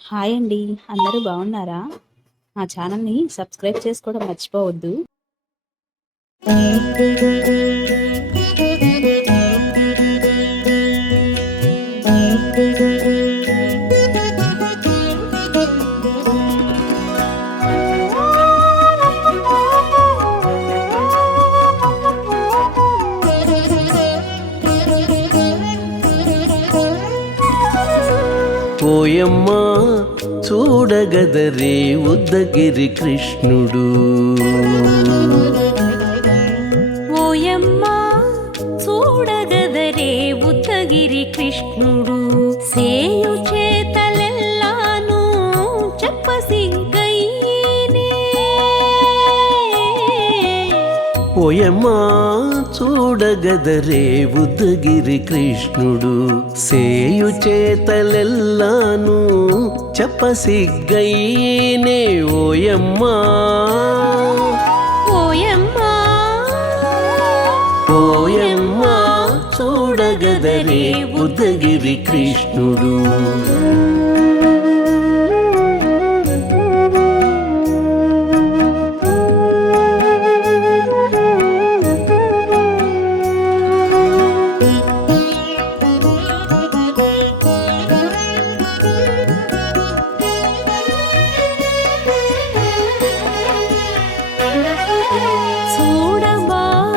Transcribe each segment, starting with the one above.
Hi అండి. అందరూ బాగున్నారా? మా ఛానల్‌ని సబ్స్క్రైబ్ చేసుకోవడం మర్చిపోవద్దు. ఓయమ్మా చూడగదరే ఉద్దగిరి కృష్ణుడు. ఓయమ్మా చూడగదరే ఉద్దగిరి కృష్ణుడు. సేయు చేతలెల్లాను చెప్పసిగ్గయ్యేనే. ఓయమ్మా చూడగదరే ఉద్దగిరి కృష్ణుడు. సేయు చేతలెల్లాను చెప్పసిగ్గయ్యేనే. ఓయమ్మా ఓయమ్మా ఓయమ్మా చూడగదరే ఉద్దగిరి కృష్ణుడు.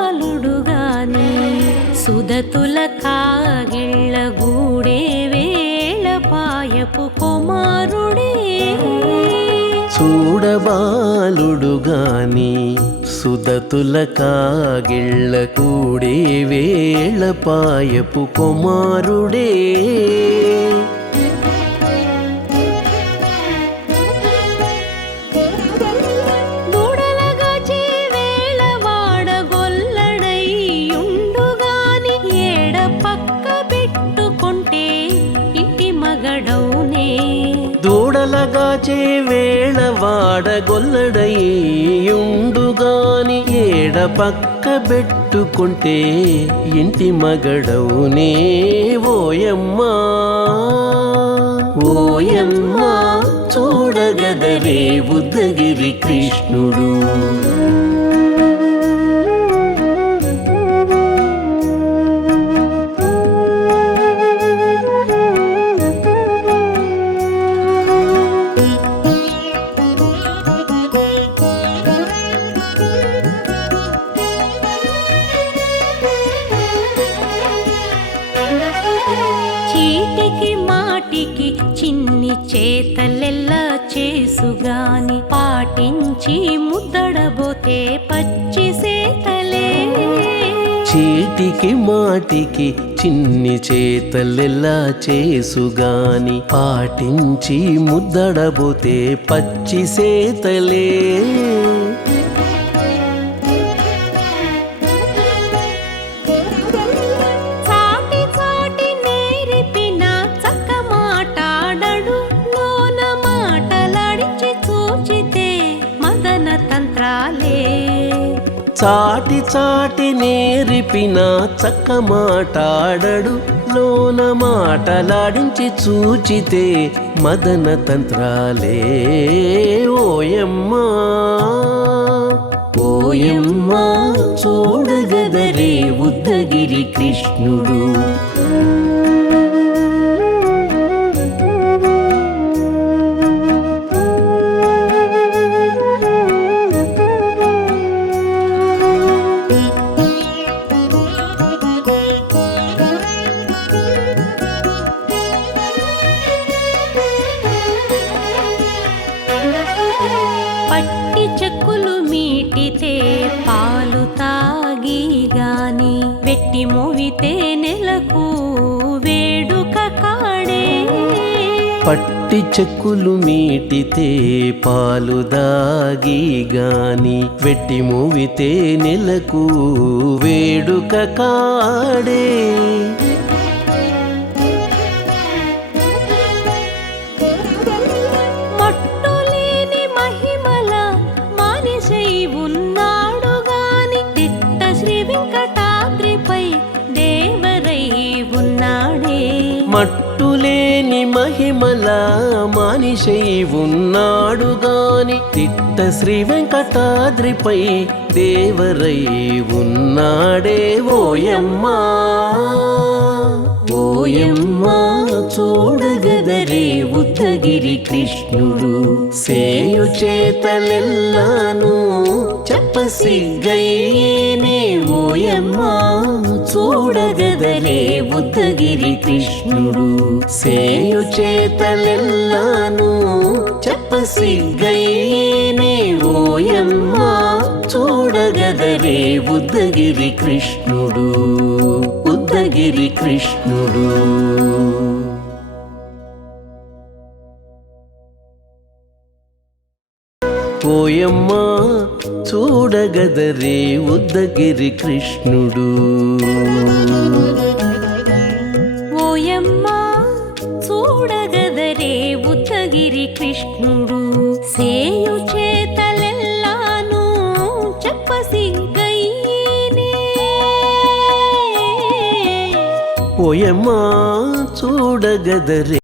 చూడబాలుడుగాని సుదతుల కాగిళ్ళ గూడే వేళ పాయపు కుమారుడే. చూడబాలుడుగాని సుదతుల కాగిళ్ళ కూడే వేళ పాయపు కుమారుడే. దూడలగాచే వేళ వాడగొల్లడైయుండుగాని ఏడ పక్క పెట్టుకుంటే ఇంటి మగడౌనే. దూడలగాచే వేళ వాడగొల్లడయ్యుండుగాని ఏడ పక్క పెట్టుకుంటే ఇంటి మగడవునే. ఓయమ్మా ఓయమ్మా చూడగదరే ఉద్దగిరి కృష్ణుడు. చీటికి మాటికి చిన్ని చేతలెల్లా చేసుగాని పాటించి ముద్దడబోతే పచ్చి సేతలే. చీటికి మాటికి చిన్ని చేతలెల్లా చేసుగాని పాటించి ముద్దడబోతే పచ్చి సేతలే. చాటి చాటి నేర్పిన చక్క మాటాడడు లోన మాటలాడించి చూచితే మదన తంత్రాలే. చాటి చాటి నేర్పిన చక్క మాటాడడు లోన మాటలాడించి చూచితే మదన తంత్రాలే. ఓయమ్మా ఓయమ్మా చూడగదరే ఉద్దగిరి కృష్ణుడు. పట్టి చెక్కులు మీటితే పాలు తాగి గాని వెట్టి మోవితే నెలకు వేడుక కాడే. పట్టి చెక్కులు మీటితే పాలు దాగి గాని వెట్టి మూవితే నెలకు వేడుక కాడే. మట్టులేని మహిమల మానిసై ఉన్నాడు గాని తిట్ట శ్రీ వెంకటాద్రిపై దేవరై ఉన్నాడే. మట్టులేని మహిమల మానిషై ఉన్నాడు గాని తిట్ట శ్రీ వెంకటాద్రిపై దేవరై ఉన్నాడే ఓయమ్మా ఓయమ్మా చూడగదరే ఉత్తగిరి కృష్ణుడు సేయు చేతలెల్లాను చెప్పసిగ్గైనే ఓయమ్మా చూడగదరే ఉత్తగిరి కృష్ణుడు సేయు చేతలెల్లాను చెప్పసిగ్గైనే ఓయమ్మా చూడగదరే ఉద్దగిరి కృష్ణుడు ఉద్దగిరి కృష్ణుడు ఓయమ్మా చూడగదరే ఉద్దగిరి కృష్ణుడు ఓయమ్మా చూడగదరే ఉత్తగిరి కృష్ణుడు సేయు చేతలెల్లాను చెప్పసిగ్గైనే ఓయమ్మా చూడగదరే